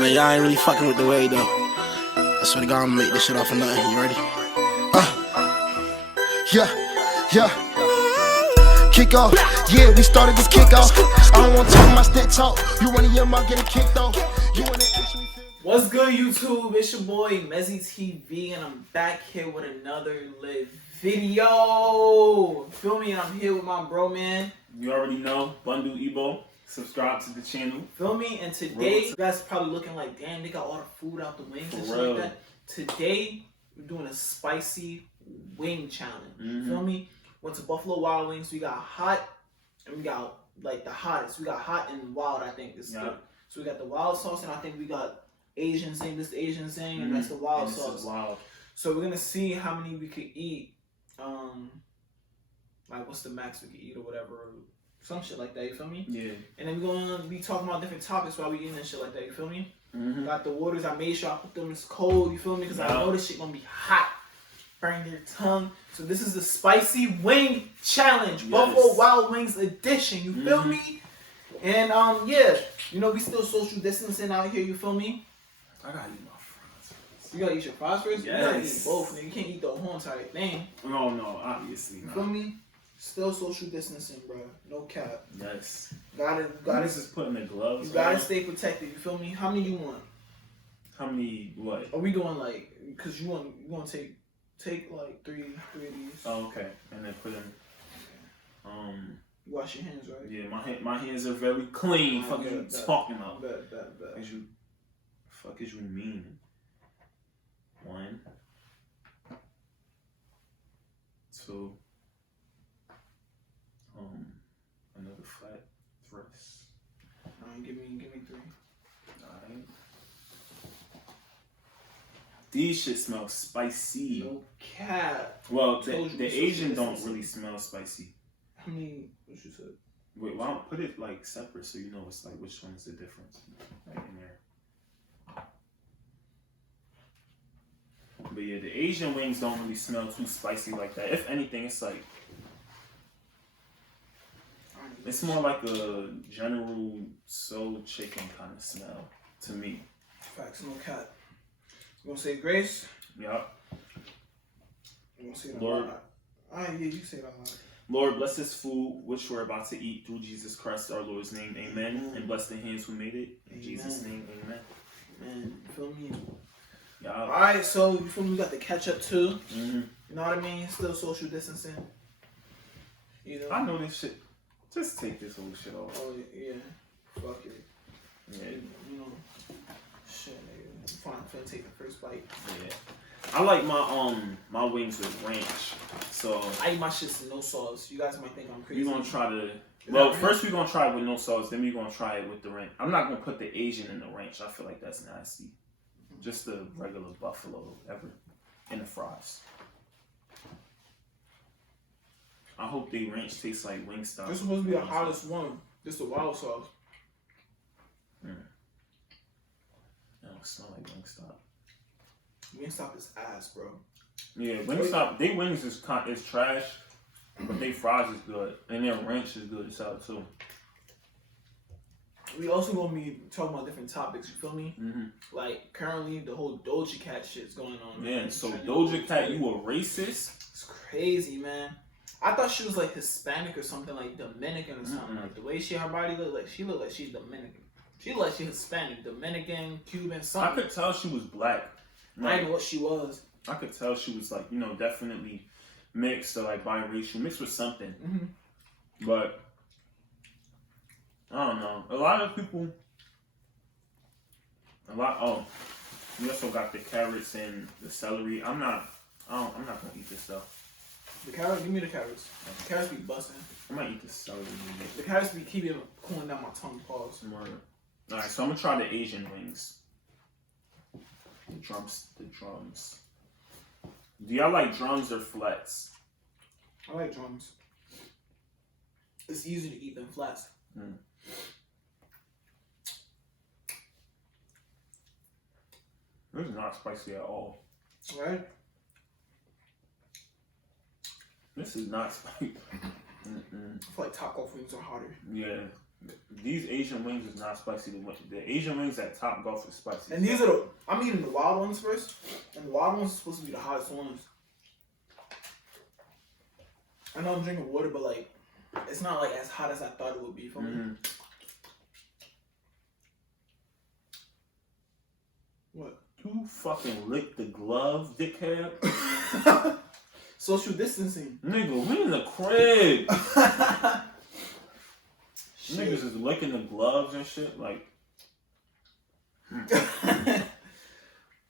Man, y'all ain't really fucking with the way though. I swear to God, I'm gonna make this shit off of nothing. You ready? Yeah. Kick off. Yeah, we started this kick off. I don't wanna talk my stick talk. You wanna hear my getting kicked off. You wanna actually feel. What's good, YouTube? It's your boy Mezzy TV, and I'm back here with another lit video. Feel me? And I'm here with my bro, man. You already know, Bundle Ebo. Subscribe to the channel. Feel me? And today, you guys are probably looking like, damn, they got all the food out the wings and shit like that. Today, we're doing a spicy wing challenge. Feel me? Went to Buffalo Wild Wings. We got hot, and we got like the hottest. We got hot and wild, I think. So we got the wild sauce, and I think we got Asian zing. This is the Asian zing, and that's the wild sauce. Wild. So we're gonna see how many we could eat. Like what's the max we could eat or whatever, some shit like that. You feel me? Yeah. And then we're gonna be talking about different topics while we eating and shit like that. You feel me? Got the waters. I made sure I put them in cold. You feel me? Because I know this shit gonna be hot. Burn your tongue. So this is the spicy wing challenge, Buffalo Wild Wings edition. You feel me? And yeah, you know we still social distancing out here. You feel me? I gotta eat my fries. You gotta eat your fries first? Yes. You gotta eat both, nigga. You can't eat the whole entire thing. No, obviously You not. feel me? Still social distancing, bro. No cap. Yes. Gotta just putting the gloves. You gotta stay protected. You feel me? How many you want? How many? What? Are we doing like? Cause you want take like three of these. Oh, okay. And then put them. You wash your hands, right? Yeah, my hands are very clean. Fuck is you talking about? Bet. Fuck is you mean? 1, 2. Another flat thrust. Alright, give me 3. Alright. These shit smell spicy. No cap. Well, the Asian don't really smell spicy. How many? What you said? Wait, why don't put it like separate so you know it's like which one's the difference? Right in there. But yeah, the Asian wings don't really smell too spicy like that. If anything, it's like it's more like a general soul chicken kind of smell to me. Facts, no cap. You gonna say grace? Yup. You gonna say that? Lord. Alright, yeah, you say that. Lord, bless this food which we're about to eat through Jesus Christ our Lord's name. Amen. And bless the hands who made it. In Jesus' name, amen. Man, you feel me? Yeah. Alright, so you feel me? We got the ketchup too. You know what I mean? Still social distancing. You know? I know this shit. Just take this whole shit off. Oh yeah. Fuck it. Yeah. You know. Shit, nigga. I'm finna take the first bite. Yeah. I like my wings with ranch. So I eat my shits with no sauce. You guys might think I'm crazy. we're gonna try to first we're gonna try it with no sauce, then we're gonna try it with the ranch. I'm not gonna put the Asian in the ranch. I feel like that's nasty. Just the regular buffalo ever in the fries. I hope the ranch tastes like Wingstop. This is supposed to be the hottest one. This is the wild sauce. It don't smell like Wingstop. Wingstop is ass, bro. Yeah, Wingstop, they wings is trash, but they fries is good, and their ranch is good as hell too. We also gonna be talking about different topics. You feel me? Like currently, the whole Doja Cat shit's going on. Yeah, so Doja Cat, you a racist? It's crazy, man. I thought she was like Hispanic or something, like Dominican or something. Like the way her body looked like, she looked like she's Dominican. She looked like she's Hispanic, Dominican, Cuban, something. I could tell she was black. I didn't know what she was. I could tell she was like, definitely mixed or like biracial, mixed with something. But I don't know. A lot of people. You also got the carrots and the celery. I'm not gonna eat this stuff. The carrots, give me the carrots. The carrots be busting. I might eat the celery. The carrots be keeping cooling down my tongue. Pause. Alright, so I'm gonna try the Asian wings. The drums. Do y'all like drums or flats? I like drums. It's easier to eat than flats. This is not spicy at all. Right? This is not spicy. I feel like taco wings are hotter. Yeah. These Asian wings is not spicy. The Asian wings at Top Golf is spicy. And these are I'm eating the wild ones first, and the wild ones are supposed to be the hottest ones. I know I'm drinking water, but like, it's not like as hot as I thought it would be for me. What? You fucking lick the glove, dickhead. Social distancing. Nigga, we in the crib. Niggas is licking the gloves and shit, like.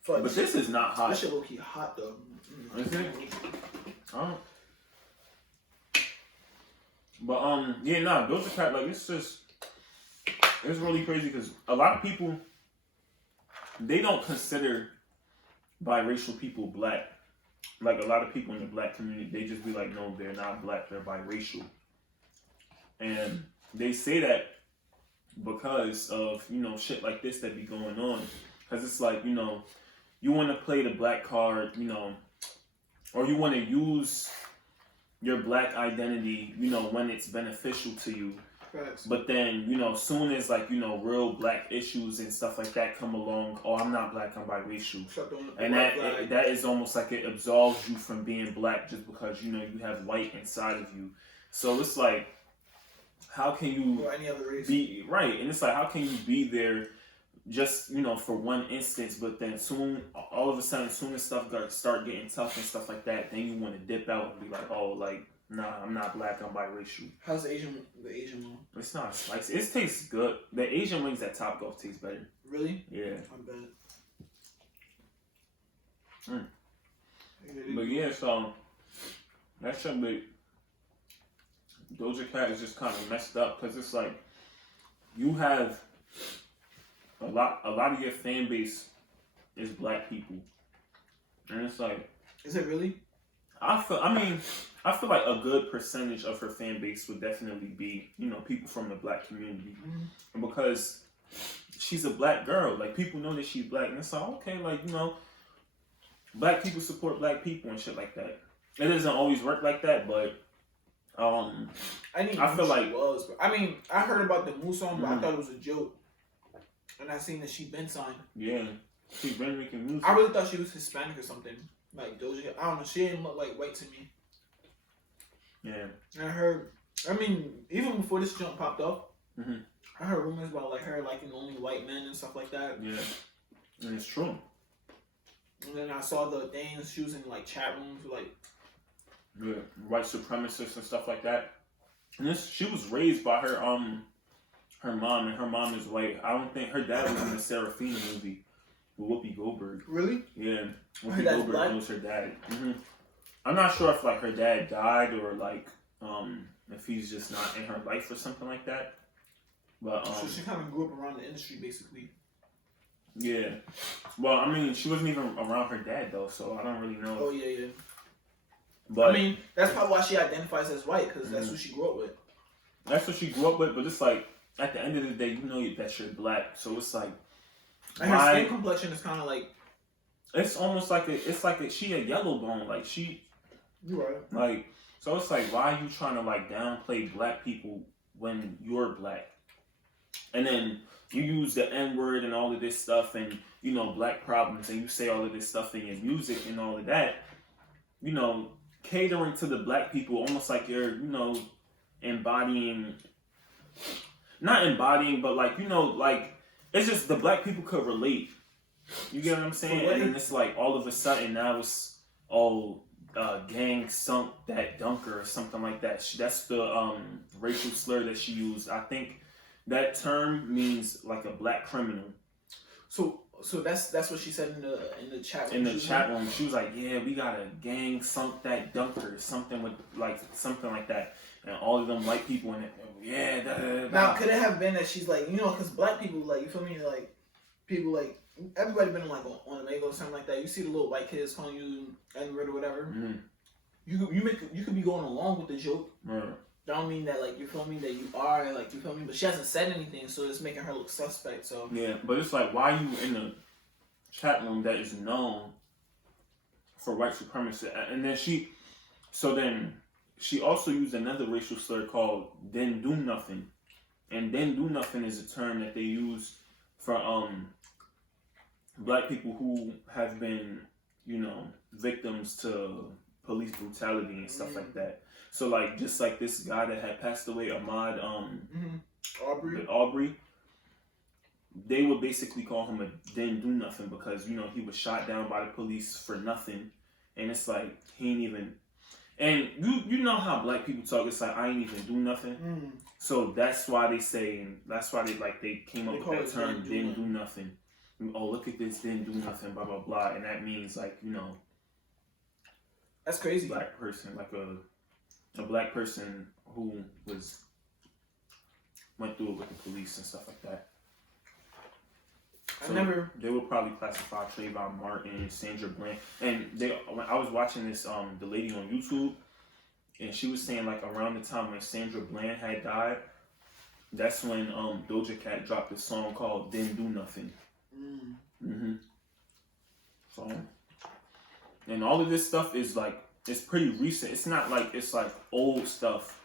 But this is not hot. This shit low key hot though. Is it? But yeah, nah, Doja Cat, like it's really crazy because a lot of people, they don't consider biracial people black. Like a lot of people in the black community, they just be like, no, they're not black, they're biracial. And they say that because of, you know, shit like this that be going on. Because it's like, you know, you want to play the black card, you know, or you want to use your black identity, you know, when it's beneficial to you. Facts. But then, you know, soon as like, you know, real black issues and stuff like that come along, oh, I'm not black, I'm biracial. And that is almost like it absolves you from being black just because, you know, you have white inside of you. So it's like, how can you or any other race. be right? And it's like, how can you be there just, you know, for one instance, but then soon, all of a sudden, soon as stuff start getting tough and stuff like that, then you want to dip out and be like, oh, like, nah, I'm not black, I'm biracial. How's the Asian one? It's not spicy. It tastes good. The Asian wings at Top Golf taste better. Really? Yeah. I bet. But yeah, so that shit be Doja Cat is just kind of messed up because it's like you have a lot of your fan base is black people, and it's like, is it really? I feel like a good percentage of her fan base would definitely be, you know, people from the black community, and because she's a black girl, like people know that she's black, and it's like, okay, like, you know, black people support black people and shit like that. It doesn't always work like that, but I feel like it was. But, I mean, I heard about the Moose song, but I thought it was a joke. And I seen that she been signed. Yeah, she's been making music. I really thought she was Hispanic or something, like Doja. I don't know. She didn't look like white to me. Yeah. And I heard. I mean, even before this jump popped up, I heard rumors about like her liking only white men and stuff like that. Yeah, and it's true. And then I saw the things she was in like chat rooms with like white supremacists and stuff like that. And she was raised by her mom, and her mom is white. I don't think her dad was in the Serafina movie with Whoopi Goldberg. Really? Yeah, Whoopi Goldberg black? knows her dad. I'm not sure if like her dad died or like if he's just not in her life or something like that. But so she kind of grew up around the industry basically. Yeah. Well, I mean, she wasn't even around her dad though, so I don't really know. Oh yeah. But I mean, that's probably why she identifies as white, because that's who she grew up with. That's what she grew up with, but it's like at the end of the day, you know that you're black, so it's like. And her skin complexion is kind of like. It's almost like she a yellow bone, like she. You're right. Like, so it's like, why are you trying to like downplay black people when you're black, and then you use the N-word and all of this stuff, and you know black problems, and you say all of this stuff in your music and all of that, you know, catering to the black people, almost like you're, you know, not embodying, but like, you know, like it's just the black people could relate. You get what I'm saying? And then it's like all of a sudden now it's gang sunk that dunker or something like that. That's the racial slur that she used. I think that term means like a black criminal. So that's what she said in the chat room. In the chat room, she was like, "Yeah, we got a gang sunk that dunker, something like that." And all of them white people in it, yeah. Da, da, da. Now, could it have been that she's like, you know, because black people, like, you feel me, like people like everybody been like on a Mego or something like that. You see the little white kids calling you N-word or whatever. You could be going along with the joke. Don't mean that, like, you feel me, that you are, like, you feel me, but she hasn't said anything, so it's making her look suspect, so. Yeah, but it's like, why are you in the chat room that is known for white supremacy? And then she also used another racial slur called "didn't do nothing," And then do nothing is a term that they use for black people who have been, you know, victims to police brutality and stuff like that. So like just like this guy that had passed away, Ahmaud Aubrey, they would basically call him a didn't do nothing because, you know, he was shot down by the police for nothing. And it's like he ain't even, and you know how black people talk, it's like I ain't even do nothing. So that's why they say, that's why they came up with that term, didn't do nothing. Oh, look at this, didn't do nothing, blah blah blah. And that means like, you know, that's crazy. Black person, like a black person who went through it with the police and stuff like that. So they would probably classify Trayvon Martin, Sandra Bland, and when I was watching this, the lady on YouTube, and she was saying like around the time when Sandra Bland had died, that's when Doja Cat dropped a song called "Didn't Do Nothing." So, and all of this stuff is like, it's pretty recent. It's not like it's like old stuff.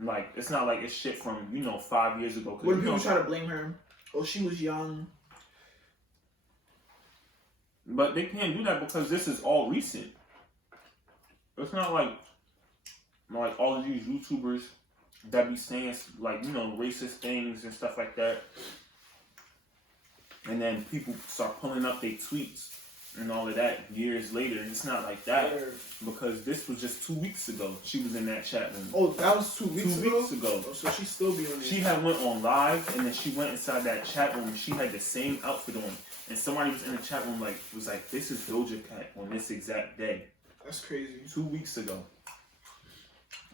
Like it's not like it's shit from, you know, 5 years ago. When people try to blame her, oh, she was young. But they can't do that because this is all recent. It's not like all of these YouTubers that be saying like, you know, racist things and stuff like that. And then people start pulling up their tweets and all of that years later. And it's not like that because this was just 2 weeks ago. She was in that chat room. Oh, that was 2 weeks ago? 2 weeks ago. Oh, so she still be on there. She had went on live and then she went inside that chat room and she had the same outfit on. And somebody was in the chat room was like, this is Doja Cat on this exact day. That's crazy. 2 weeks ago.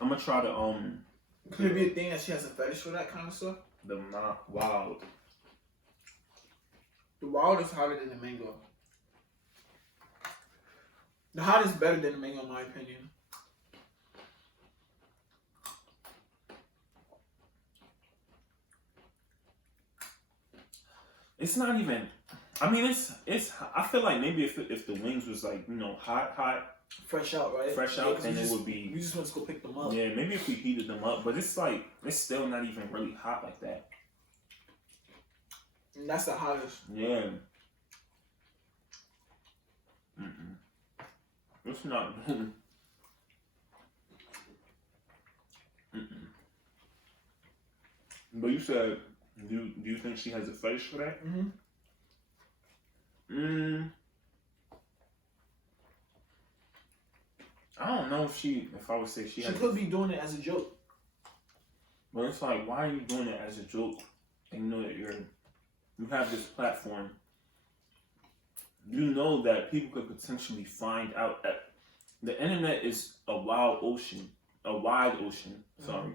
I'm gonna try to Could it be a thing that she has a fetish for that kind of stuff? The Wild. The Wild is hotter than the Mango. The Hot is better than the Mango in my opinion. It's not even. I mean, it's. I feel like maybe if the wings was like, you know, hot, fresh out, right? Fresh out, then it would be. We just want to go pick them up. Yeah, maybe if we heated them up, but it's like it's still not even really hot like that. And that's the hottest. Yeah. It's not. But you said, do you think she has a fetish for that? I don't know if I would say she has. She could be doing it as a joke. But it's like, why are you doing it as a joke? And you know that you have this platform. You know that people could potentially find out that the internet is a wide ocean. Sorry.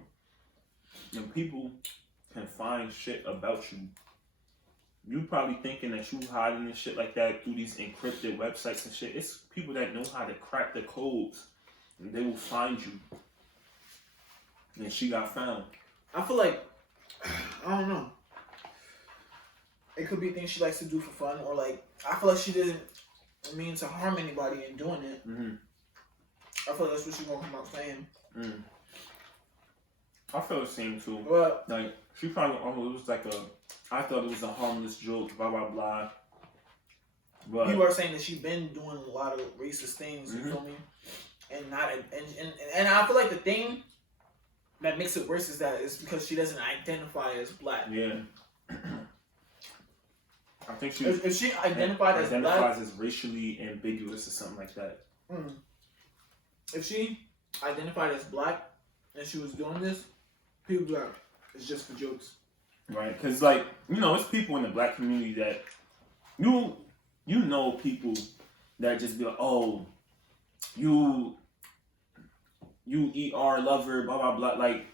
And people can find shit about you. You probably thinking that you hiding and shit like that through these encrypted websites and shit. It's people that know how to crack the codes, and they will find you. And she got found. I feel like, I don't know. It could be things she likes to do for fun, or like, I feel like she didn't mean to harm anybody in doing it. I feel like that's what she's gonna come out saying. I feel the same too. But like, she probably, it was like I thought it was a harmless joke, blah blah blah. But people are saying that she's been doing a lot of racist things, you feel me? And I feel like the thing that makes it worse is that it's because she doesn't identify as black. Yeah. I think if she identifies as racially ambiguous or something like that. If she identified as black and she was doing this, people be like, it's just for jokes. Right, because like, you know, it's people in the black community that you know people that just be like, oh, you ER lover, blah blah blah. Like,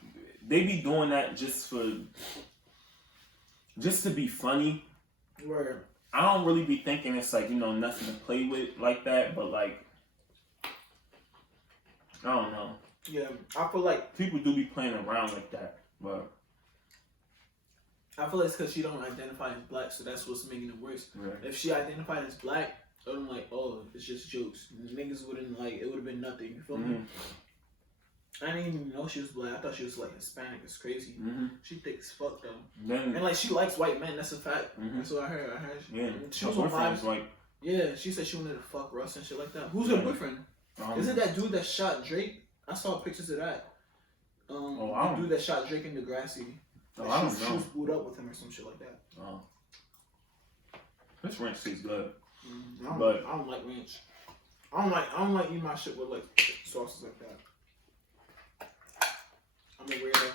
they be doing that just to be funny. Word. I don't really be thinking it's like, you know, nothing to play with like that, but like, I don't know. Yeah, I feel like people do be playing around like that, but I feel like it's because she don't identify as black, so that's what's making it worse. Right. If she identified as black, it would be like, oh, it's just jokes. Niggas wouldn't like, it would have been nothing. You feel me? I didn't even know she was black. I thought she was like Hispanic. It's crazy. Mm-hmm. She thick as fuck though. Then, and like she likes white men. That's a fact. Mm-hmm. That's what I heard. Yeah. She was on vibes. Like, yeah, she said she wanted to fuck Russ and shit like that. Who's her boyfriend? Is it that dude that shot Drake? I saw pictures of that. The dude that shot Drake in Degrassi. She was booed up with him or some shit like that. Oh. This ranch tastes good. I don't like ranch. I don't like eating my shit with like sauces like that. I'm a weirdo.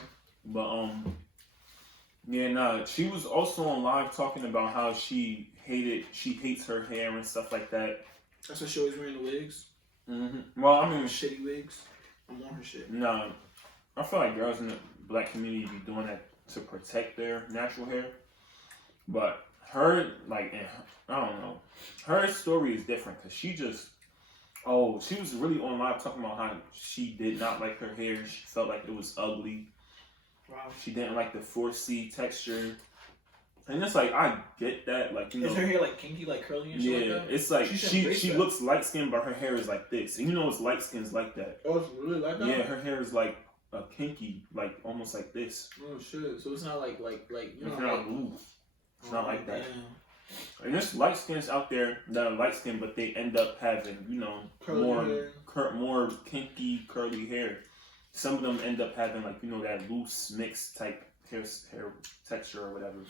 But she was also on live talking about how she hates her hair and stuff like that. That's why she always wearing the wigs. Mm-hmm. Well, I mean, shitty wigs. I'm on her shit. No, I feel like girls in the black community be doing that to protect their natural hair. But her, like, I don't know. Her story is different because she was really on live talking about how she did not like her hair. She felt like it was ugly. Wow. She didn't like the 4C texture. And it's like, I get that. Like, you know. Is her hair like kinky, like curly and shit like that? It's like she looks light skinned, but her hair is like this. And you know, it's light skins like that. Oh, it's really like that? Yeah, her hair is like a kinky, like almost like this. Oh shit! So it's not like you know, it's not loose. It's not like that. Damn. And there's light skins out there that are light skinned, but they end up having, you know, more kinky, curly hair. Some of them end up having like, you know, that loose mixed type hair texture or whatever.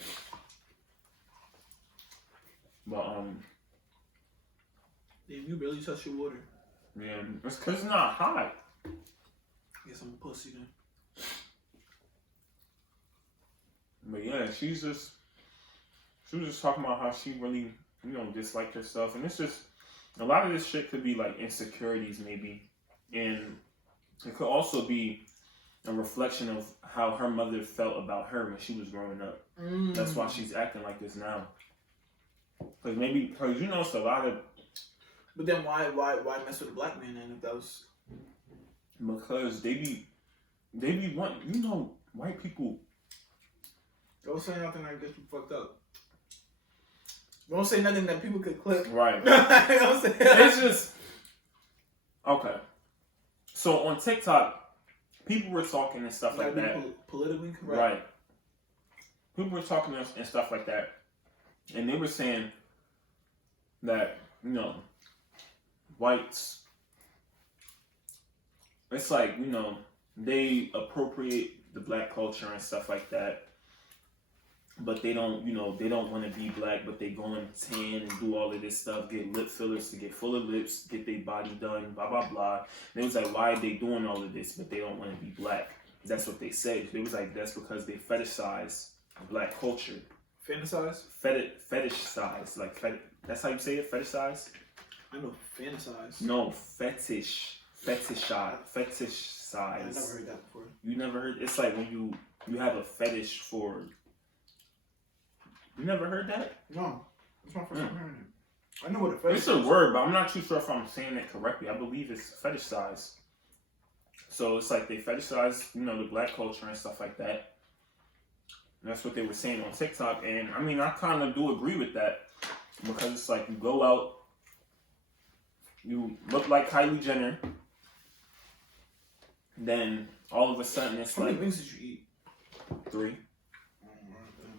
But Damn, you barely touch your water. Yeah, it's cause it's not hot. Guess I'm a pussy then. But yeah, she was just talking about how she really, you know, disliked herself, and it's just a lot of this shit could be like insecurities maybe, and it could also be a reflection of how her mother felt about her when she was growing up. That's why she's acting like this now. Because you know, it's a lot of. But then why mess with a black man then if that was? Because they be wanting, you know, white people. Don't say nothing that gets you fucked up. Don't say nothing that people could clip. Right. Don't say it's just okay. So on TikTok, people were talking and stuff like that. Politically correct. Right. People were talking and stuff like that, and they were saying that, you know, whites. It's like, you know, they appropriate the black culture and stuff like that, but they don't, you know, they don't want to be black, but they go and tan and do all of this stuff, get lip fillers to get full of lips, get their body done, blah, blah, blah. And it was like, why are they doing all of this, but they don't want to be black? That's what they said. It was like, that's because they fetishize black culture. Fantasize? Fetishize. Like, that's how you say it? Fetishize? I know fantasize. No, fetish. Fetishize. I never heard that before. You never heard? It's like when you have a fetish for. You never heard that? No, it's my first time hearing it. I know what a fetish is. It's a word, but I'm not too sure if I'm saying it correctly. I believe it's fetishize. So it's like they fetishize, you know, the black culture and stuff like that. And that's what they were saying on TikTok, and I mean, I kind of do agree with that because it's like you go out, you look like Kylie Jenner. Then all of a sudden it's How like. many wings did you eat? 3.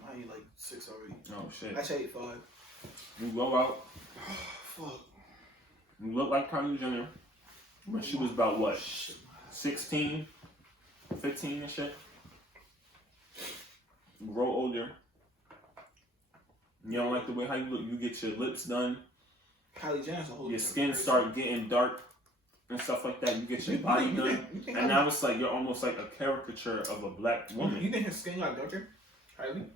I ate like 6 already. Oh shit. Actually, I ate 5. You go out. Fuck. You look like Kylie Jenner when she was about what? 16, 15 and shit. You grow older. You don't like the way how you look. You get your lips done. Kylie Jenner's a whole. Your skin start getting dark and stuff like that. You get your body done, and now it's like you're almost like a caricature of a black woman. You think her skin got darker? Kylie?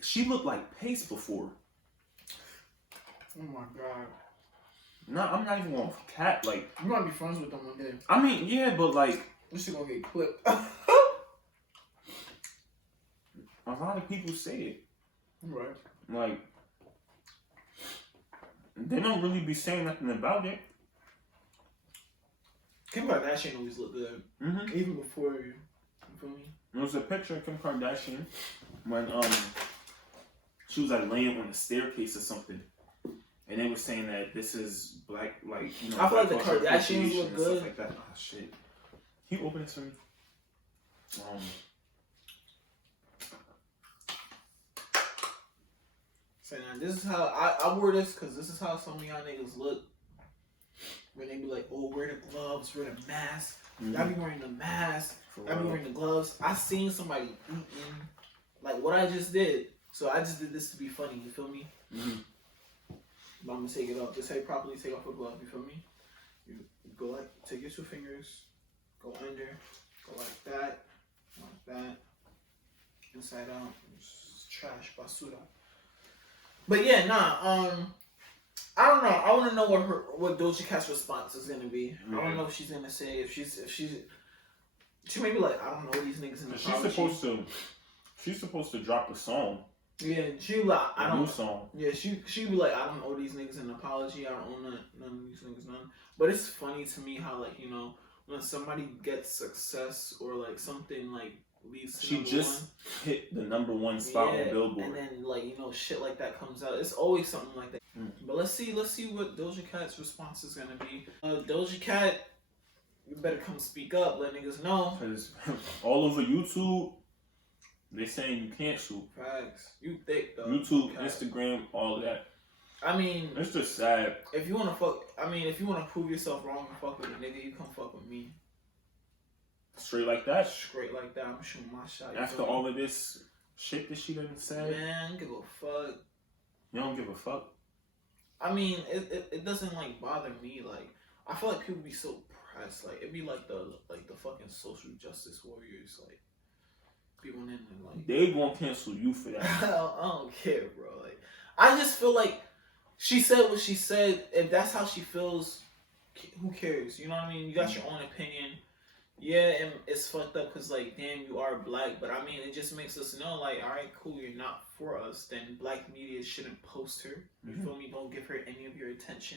She looked like paste before. Oh my god. No, I'm not even gonna cat like. You might be friends with them one day. I mean, yeah, but like. This shit gonna get clipped. A lot of people say it. Right. Like, they don't really be saying nothing about it. Kim Kardashian always looked good. Mm-hmm. Even before you feel me? There was a picture of Kim Kardashian when she was like laying on the staircase or something. And they were saying that this is black, like, you know. I feel like the culture Kardashians appreciation look and good. Stuff like that. Oh shit. He opened it for me. So now this is how I wore this because this is how some of y'all niggas look when they be like, oh, wear the gloves, wear the mask. Y'all be wearing the mask. Y'all be wearing the gloves. I seen somebody eating like what I just did. So I just did this to be funny. You feel me? But I'm gonna take it off. Just say properly. Take off a glove. You feel me? You go like take your 2 fingers, go under, go like that, inside out. Just trash, basura. But yeah, nah. I don't know. I want to know what Doja Cat's response is gonna be. I don't know if she's gonna say if she may be like, I don't know these niggas in the She's supposed to drop a song. Yeah, she be like, I don't. New song. Yeah, she be like, I don't owe these niggas an apology. I don't owe none of these niggas none. But it's funny to me how like when somebody gets success or like something like leads to she just hit the #1 spot on Billboard, and then like shit like that comes out. It's always something like that. But let's see what Doja Cat's response is gonna be. Doja Cat, you better come speak up, let niggas know. Cause all over YouTube, they saying you can't shoot. Facts. You thick though. YouTube, Instagram, all of that. I mean, it's just sad. If you wanna prove yourself wrong and fuck with a nigga, you come fuck with me. Straight like that. Straight like that. I'm shooting my shot. After all of this shit that she done said. Man, I don't give a fuck. You don't give a fuck? I mean, it doesn't like bother me. Like, I feel like people be so pressed. Like, it'd be like the fucking social justice warriors. Like, people in and like they gonna cancel you for that. I don't care, bro. Like, I just feel like she said what she said. If that's how she feels, who cares? You know what I mean? You got your own opinion. Yeah, and it's fucked up because, like, damn, you are black. But, I mean, it just makes us know, like, all right, cool, you're not for us. Then black media shouldn't post her. You feel me? Don't give her any of your attention.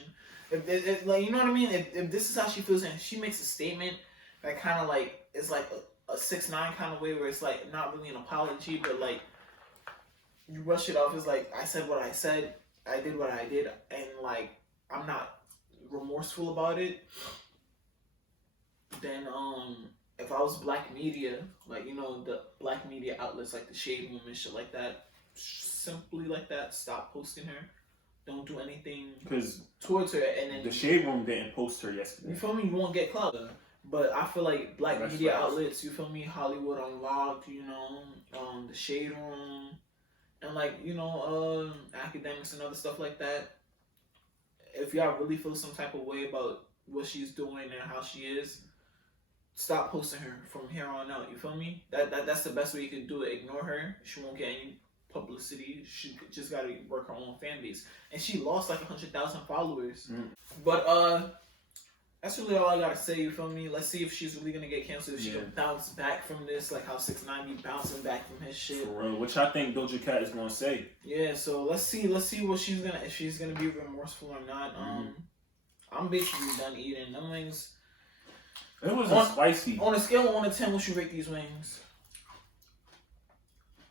If like, you know what I mean? If this is how she feels and she makes a statement that kind of, like, is like a 6ix9ine kind of way where it's, like, not really an apology, but, like, you rush it off as, like, I said what I said, I did what I did, and, like, I'm not remorseful about it. Then if I was black media, like the black media outlets like the Shade Room and shit like that, simply like that, stop posting her. Don't do anything towards her. And then the Shade Room didn't post her yesterday. You feel me? You won't get clout. But I feel like black media outlets, you feel me? Hollywood Unlocked, the Shade Room, and like academics and other stuff like that. If y'all really feel some type of way about what she's doing and how she is, stop posting her from here on out. You feel me? That's the best way you can do it. Ignore her. She won't get any publicity. She just gotta work her own fan base. And she lost like 100,000 followers. But that's really all I gotta say. You feel me? Let's see if she's really gonna get canceled. If she can bounce back from this, like how 6ix9ine be bouncing back from his shit. For real. Which I think Doja Cat is gonna say. Yeah. So let's see what if she's gonna be remorseful or not. I'm basically done eating them wings. It wasn't spicy. On a scale of 1 to 10, what you rate these wings?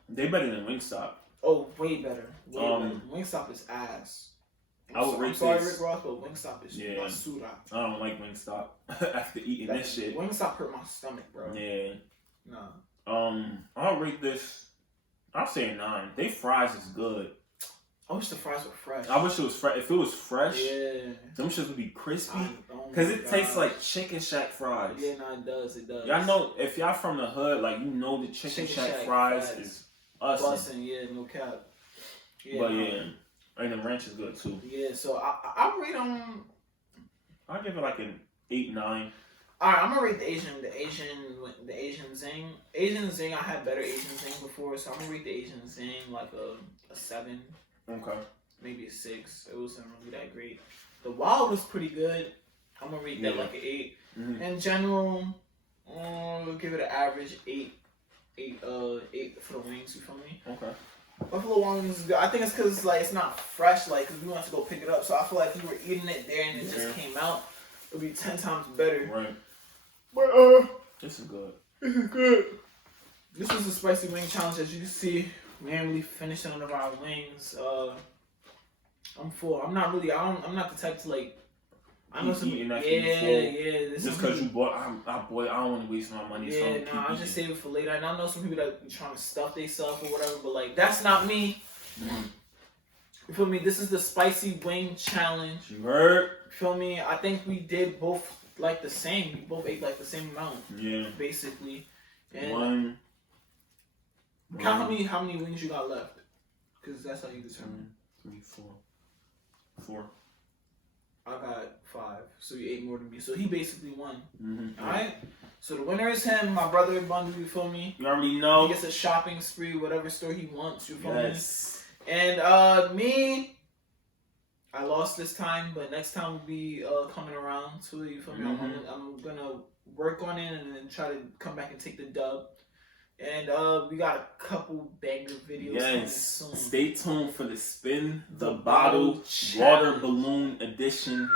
They better than Wingstop. Oh, way better. Way better. Wingstop is ass. I'm sorry, Rick Ross, but Wingstop is basura. I don't like Wingstop after eating that shit. Wingstop hurt my stomach, bro. Yeah. Nah. I'll rate this. I'll say a 9. They fries is good. I wish the fries were fresh. I wish it was fresh. If it was fresh, them shits would be crispy. Cause it tastes like Chicken Shack fries. Yeah, no, it does. It does. Y'all know if y'all from the hood, like the Chicken Shack fries is bussin'. Yeah, no cap. Yeah, but and the ranch is good too. Yeah, so I rate them. I'll give it like an 8, 9. Alright, I'm gonna rate the Asian Zing. Asian Zing, I had better Asian Zing before, so I'm gonna rate the Asian Zing like a 7. Okay. Maybe a 6. It wasn't really that great. The Wild was pretty good. I'm gonna rate that like an 8. In general, we'll give it an average 8 for the wings. You feel me? Okay. Buffalo wings is good. I think it's because like it's not fresh. Like, cause we went to go pick it up, so I feel like if you were eating it there and it just came out, it'd be 10 times better. Right. But this is good. This is good. This was a spicy wing challenge, as you can see. We ain't really finished none of our wings. I'm full. I'm not the type to like I know some. Eating after Yeah, you full. yeah. Just because you bought, I don't want to waste my money. Yeah, so nah, I just save it for later. And I know some people that be trying to stuff themselves or whatever, but like that's not me. Mm-hmm. You feel me? This is the spicy wing challenge. You heard? You feel me? I think we did both like the same. We both ate like the same amount. Yeah. Basically. And One. Count how many wings you got left, because that's how you determine. 3, 4. I got 5, so he ate more than me. So he basically won. Mm-hmm. All right. So the winner is him, my brother Bundu. You feel me? You already know. He gets a shopping spree, whatever store he wants. You feel Yes. me? And me, I lost this time, but next time will be coming around to it. You feel me? Mm-hmm. I'm gonna work on it and then try to come back and take the dub. And we got a couple banger videos coming soon. Stay tuned for the Spin the Bottle Water Balloon Edition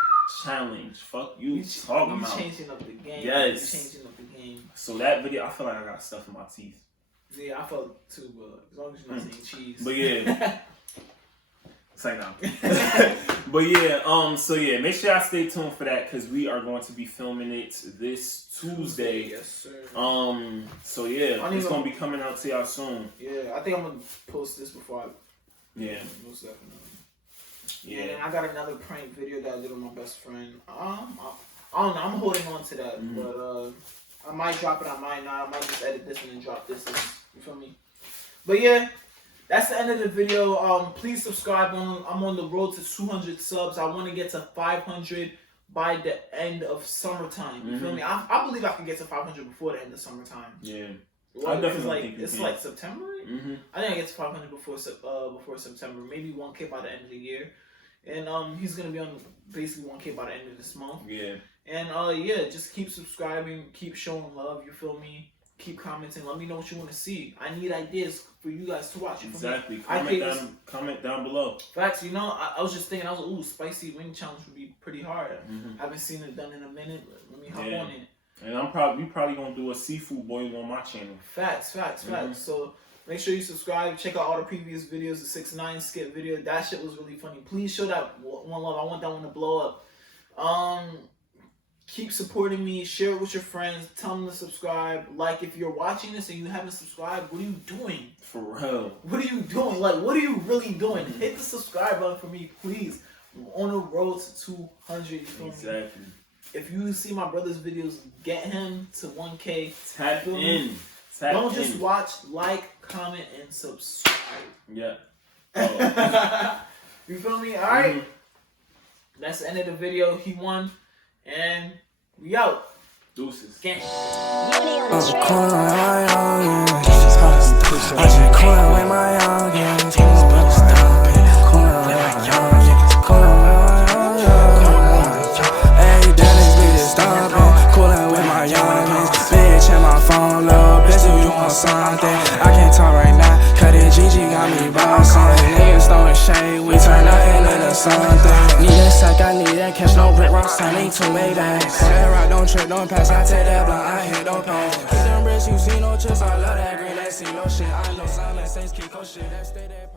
Challenge. Fuck you talking about. You changing up the game. Yes. You changing up the game. So that video, I feel like I got stuff in my teeth. Yeah, I felt too, but as long as you're not saying cheese. But yeah. Say no. But yeah, so yeah, make sure y'all stay tuned for that because we are going to be filming it this Tuesday. Yes, sir. So yeah, it's gonna be coming out to y'all soon. Yeah, I think I'm gonna post this before I. Yeah. Most definitely. Yeah. And I got another prank video that I did with my best friend. I don't know. I'm holding on to that, but I might drop it. I might not. I might just edit this one and drop this. You feel me? But yeah. That's the end of the video. Please subscribe. I'm on the road to 200 subs. I want to get to 500 by the end of summertime. You feel me? I believe I can get to 500 before the end of summertime. Yeah. Well, I definitely like, think it's can. like September. I think I get to 500 before September. Maybe 1K by the end of the year. And he's gonna be on basically 1K by the end of this month. Yeah. And yeah, just keep subscribing, keep showing love. You feel me? Keep commenting. Let me know what you want to see. I need ideas for you guys to watch. Exactly. Comment down below. Facts. You know, I was just thinking. I was like, ooh, spicy wing challenge would be pretty hard. I haven't seen it done in a minute. But let me hop on it. And we probably gonna do a seafood boil on my channel. Facts. So make sure you subscribe. Check out all the previous videos. The 6ix9ine skit video. That shit was really funny. Please show that one love. I want that one to blow up. Keep supporting me. Share it with your friends. Tell them to subscribe. Like, if you're watching this and you haven't subscribed, what are you doing? For real. What are you doing? Like, what are you really doing? Hit the subscribe button for me, please. I'm on the road to 200. You feel me? If you see my brother's videos, get him to 1K. Tap in. Don't just watch, like, comment, and subscribe. Yeah. You feel me? All right. That's the end of the video. He won. And we out. Deuces. Gang. I just coolin' with my youngins. Hey, Dennis, bitch, stompin'. Coolin' with my youngins. Bitch, in my phone, little bitch, if you want something. I can't talk right now, cause the GG got me bossin'. Niggas throwing shade, we turn nothing into something. Need a sack, I need that cash, no brick rocks, I need 2 Maybachs. That rock, don't trip, don't pass, I take that blunt, I hit, don't pass. Keep them bricks, you see no chips, I love that green, that see no shit. I know some that says Kiko shit, that stay there.